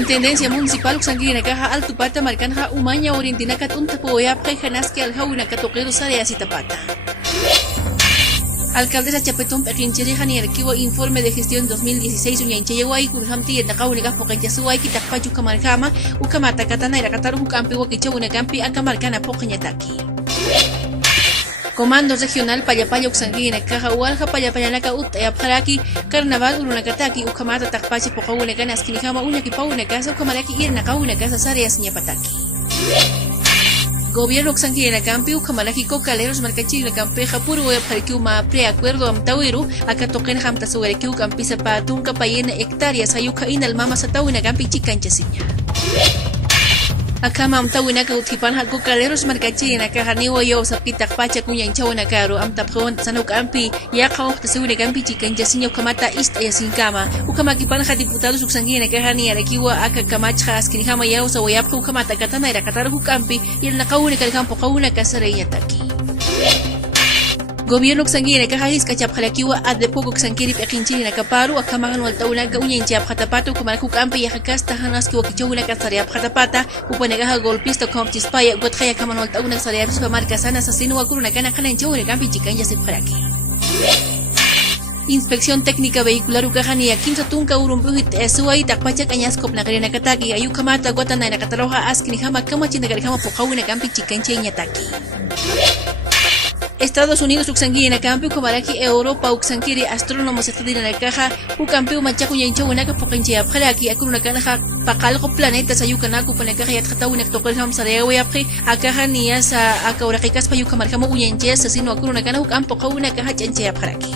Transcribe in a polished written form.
Intendencia Municipal Uxanguina Caja Altupata Marcanja Umaña Orientina Catunta Poyapre Janaski Aljauna Catoquero Sarea Citapata. Alcaldesa Chapetón Pequincheri Janiarquivo Informe de Gestión 2016 Uñanchayaway Kurhamti Yetakauniga Poquayasuay Kitakpachu Kamarjama Ukamata Katana Irakataru Hukampi Wakichawuna Campi Akamarcana Poqueñataki. Comando Regional Payapaya Uxanguina Caja Ualja Payapayanaka Utayapjaraki Carnaval Urunakataki Ukamata Takpachi Pokauna Ganas Kinijama Uñakipauna Casa Ukamaraki Irnakauna Casa Sarea Siñapataki. Gobierno Uxanguina Campi Ukamaraki Cocaleros Marcachina Campeja Puro Parkiuma Preacuerdo Amtawiru Akatoquen Hamta Suerekiu Campisa Patunca Payena Hectáreas Ayuka Inal Mama Satawina Campi Chicanchasiña. Akama Amtawinaka Utipan Cocaleros Marcachina Cajaniwa Yo Sapitak Pacha Cuñanchawana Caro Amtapon Sanuk Ampi Yakao Tasuri Campi Chicanchasiña Ukamata East Ayasinkama Ukamakipan Diputados Uxanguina Cajani Arakiwa Aka Kamacha Askinihama Yausa Wayapka Ukamata Katana Irakataru Hukampi y el Nakauna Calcampo Kauna Casareyataki. Gobierno Uxanguina Cajais Cachapjalakiwa at de poco Xanquiri Pequinchiri Nakaparu Akaman Waltauna Uñancha Patapato Kumarku Campi Yakas Tahanaski Wakichuna Casaria Patapata Upanegaja Golpista Comchispaya Gotjaya Kaman Waltauna Saria Marca Sana Asesino Wakuruna Kana Kananchuna Campi Chicanya Sepharaki. Inspección Técnica Vehicular Ucajania, Quinto Tunca Urumbuhit, Esuay, Takpacha Cañascop, Nagarina Kataki, Ayukamata, Guatana, Nakataroja, Askinihama, Kamachin, Nagarihama, Pokauna, Campi, Chicanche, Ñataki. Estados Unidos Uxanguina Campi, Kumaraki, Europa, Uxanquiri, Astrónomos, Estadina en Caja, Ucampi, Machacu, Yanchawanaca, Pocanche, Apjalaki, Akuruna Kanaja, Pacalco, Planetas, Ayukanaku, Panakaja, Yatatauna, Tokelham, Sareawayapri, Akaja, Nias, Akaurakikas, Payukamarjamo, Uyanches, Asino, Akuruna Kana, Ucampo, Kauna, Caja, Chanche, Apjalaki.